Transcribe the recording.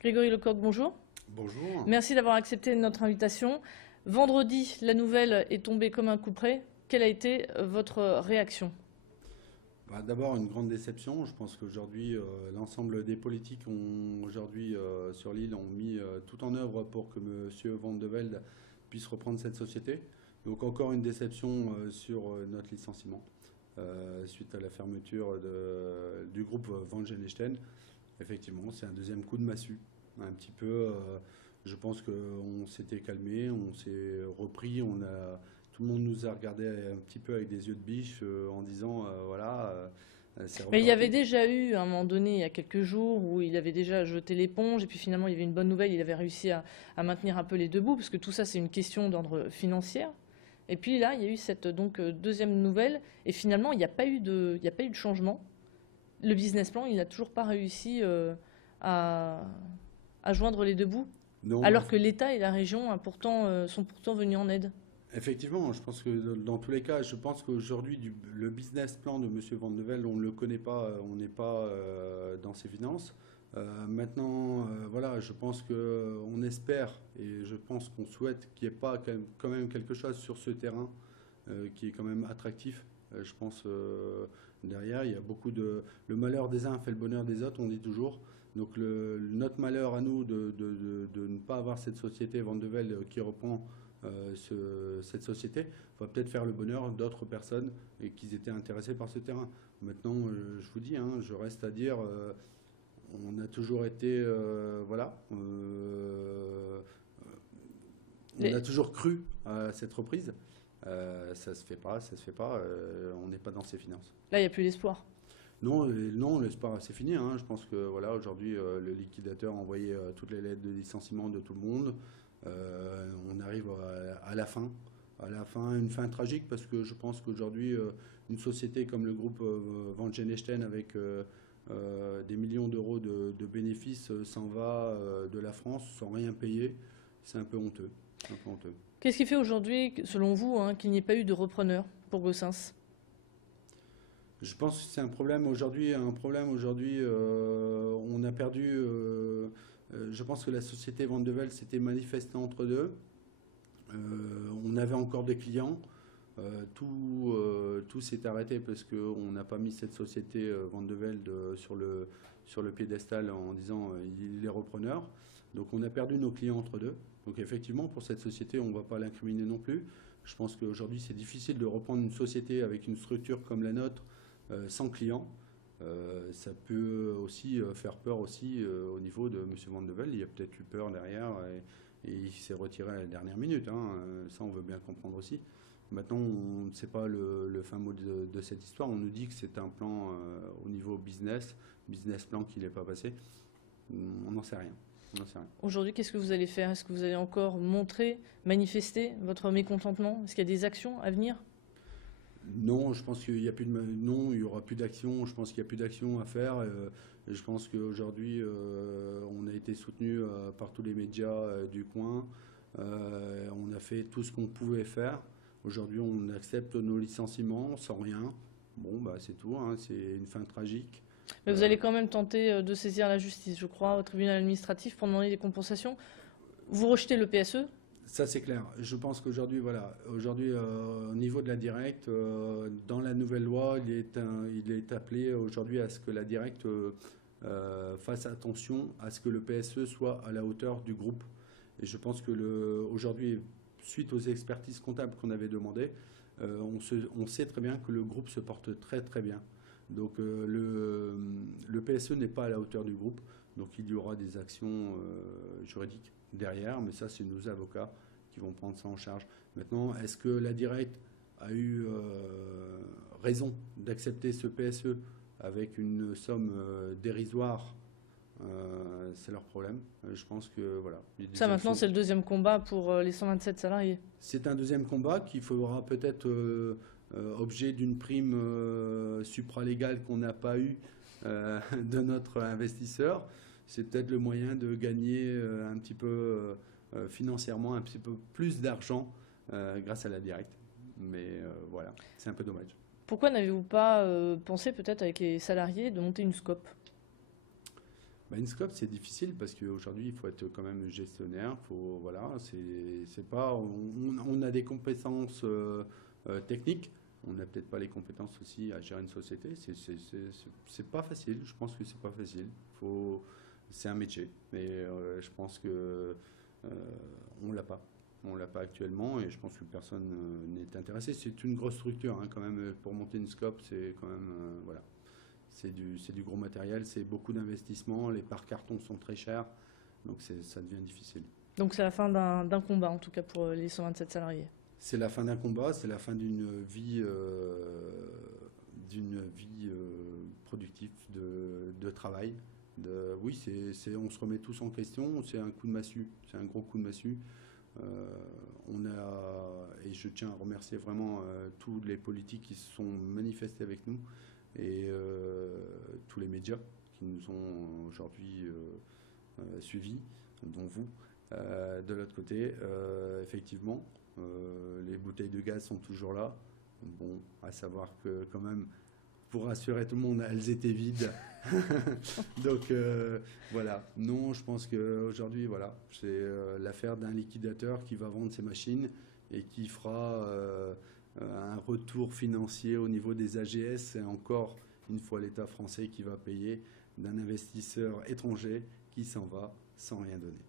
Grégory Lecoq, bonjour. Bonjour. Merci d'avoir accepté notre invitation. Vendredi, la nouvelle est tombée comme un coup près. Quelle a été votre réaction? D'abord, une grande déception. Je pense qu'aujourd'hui, l'ensemble des politiques aujourd'hui sur l'île ont mis tout en œuvre pour que M. Van de Velde puisse reprendre cette société. Donc encore une déception sur notre licenciement suite à la fermeture du groupe Van Genestein. Effectivement, c'est un deuxième coup de massue. Un petit peu, je pense qu'on s'était calmé, on s'est repris, tout le monde nous a regardé un petit peu avec des yeux de biche en disant voilà, c'est Mais il y avait reparti. déjà eu, à un moment donné, il y a quelques jours, où il avait déjà jeté l'éponge, et puis finalement, il y avait une bonne nouvelle, il avait réussi à maintenir un peu les deux bouts, parce que tout ça, c'est une question d'ordre financier. Et puis là, il y a eu cette deuxième nouvelle, et finalement, il n'y a pas eu de changement. Le business plan, il n'a toujours pas réussi à, à joindre les deux bouts, Non, alors que l'État et la région sont pourtant venus en aide. effectivement, je pense que dans tous les cas, je pense qu'aujourd'hui, le business plan de M. Van de Velde, on ne le connaît pas, on n'est pas dans ses finances. Maintenant, voilà, je pense qu'on espère et je pense qu'on souhaite qu'il n'y ait pas quand même quelque chose sur ce terrain qui est quand même attractif. Je pense derrière, il y a beaucoup de... Le malheur des uns fait le bonheur des autres, on dit toujours. Donc notre malheur à nous de ne pas avoir cette société Van de Velde qui reprend cette société va peut-être faire le bonheur d'autres personnes et qui étaient intéressées par ce terrain. Maintenant, je vous dis, hein, je reste à dire, on a toujours été, voilà, on a Les- toujours cru à cette reprise. Ça se fait pas, ça se fait pas. On n'est pas dans ses finances. Là, il n'y a plus d'espoir. Non, non, l'espoir c'est fini, hein. Je pense que voilà, aujourd'hui, le liquidateur a envoyé toutes les lettres de licenciement de tout le monde. On arrive à la fin. À la fin, une fin tragique parce que je pense qu'aujourd'hui, une société comme le groupe Van Genestein avec des millions d'euros de bénéfices s'en va de la France sans rien payer. C'est un peu honteux. C'est un peu honteux. Qu'est-ce qui fait aujourd'hui, selon vous, hein, qu'il n'y ait pas eu de repreneur pour Gossens? Je pense que c'est un problème aujourd'hui. On a perdu. Je pense que la société Van de Velde s'était manifestée entre deux. On avait encore des clients. Tout s'est arrêté parce qu'on n'a pas mis cette société Van de Velde sur le piédestal en disant il est repreneur. Donc on a perdu nos clients entre deux. Donc effectivement, pour cette société, on ne va pas l'incriminer non plus. Je pense qu'aujourd'hui, c'est difficile de reprendre une société avec une structure comme la nôtre sans clients. Ça peut aussi faire peur aussi au niveau de M. Van de Velde. Il y a peut-être eu peur derrière et il s'est retiré à la dernière minute, hein. Ça, on veut bien comprendre aussi. Maintenant, on ne sait pas le fin mot de cette histoire. On nous dit que c'est un plan au niveau business plan qui n'est pas passé. On n'en sait rien. On n'en sait rien. Aujourd'hui, qu'est-ce que vous allez faire? Est-ce que vous allez encore montrer, manifester votre mécontentement? Est-ce qu'il y a des actions à venir? Non, je pense qu'il y a plus non, il y aura plus d'action. Je pense qu'il y a plus d'action à faire. Je pense qu'aujourd'hui, on a été soutenu par tous les médias du coin. On a fait tout ce qu'on pouvait faire. Aujourd'hui, on accepte nos licenciements sans rien. Bon, bah, c'est tout, hein. C'est une fin tragique. Mais vous Euh, allez quand même tenter de saisir la justice, je crois, au tribunal administratif pour demander des compensations. Vous rejetez le PSE? Ça, c'est clair. Je pense qu'aujourd'hui, voilà, aujourd'hui, au niveau de la directe, dans la nouvelle loi, il est appelé aujourd'hui à ce que la directe fasse attention à ce que le PSE soit à la hauteur du groupe. Et je pense que aujourd'hui, suite aux expertises comptables qu'on avait demandées, on sait très bien que le groupe se porte très très bien. Donc le PSE n'est pas à la hauteur du groupe, donc il y aura des actions juridiques derrière, mais ça c'est nos avocats qui vont prendre ça en charge. Maintenant, est-ce que la directe a eu raison d'accepter ce PSE avec une somme dérisoire? C'est leur problème. Je pense que voilà, il y a Ça, des maintenant, actions. c'est le deuxième combat pour les 127 salariés. C'est un deuxième combat qu'il faudra peut-être objet d'une prime supralégale qu'on n'a pas eue de notre investisseur. C'est peut-être le moyen de gagner un petit peu financièrement, un petit peu plus d'argent grâce à la directe. Mais voilà, c'est un peu dommage. Pourquoi n'avez-vous pas pensé, peut-être avec les salariés, de monter une SCOP? Une SCOP, c'est difficile parce qu'aujourd'hui, il faut être quand même gestionnaire. Voilà, c'est pas, on a des compétences techniques. On n'a peut-être pas les compétences aussi à gérer une société. C'est pas facile. Je pense que c'est pas facile. C'est un métier, mais je pense que on l'a pas. On l'a pas actuellement et je pense que personne n'est intéressé. C'est une grosse structure hein, quand même. Pour monter une SCOP, c'est quand même voilà. C'est du gros matériel, c'est beaucoup d'investissements, les parts cartons sont très chers, donc ça devient difficile. Donc c'est la fin d'un combat, en tout cas pour les 127 salariés. C'est la fin d'un combat, c'est la fin d'une vie, productive de travail. Oui, on se remet tous en question, c'est un coup de massue, c'est un gros coup de massue. Et je tiens à remercier vraiment tous les politiques qui se sont manifestés avec nous et tous les médias qui nous ont aujourd'hui suivis, dont vous. De l'autre côté, effectivement, les bouteilles de gaz sont toujours là. Bon, à savoir que quand même, pour rassurer tout le monde, elles étaient vides. Donc voilà. Non, je pense qu'aujourd'hui, voilà, c'est l'affaire d'un liquidateur qui va vendre ses machines et qui fera un retour financier au niveau des AGS. C'est encore une fois l'État français qui va payer d'un investisseur étranger qui s'en va sans rien donner.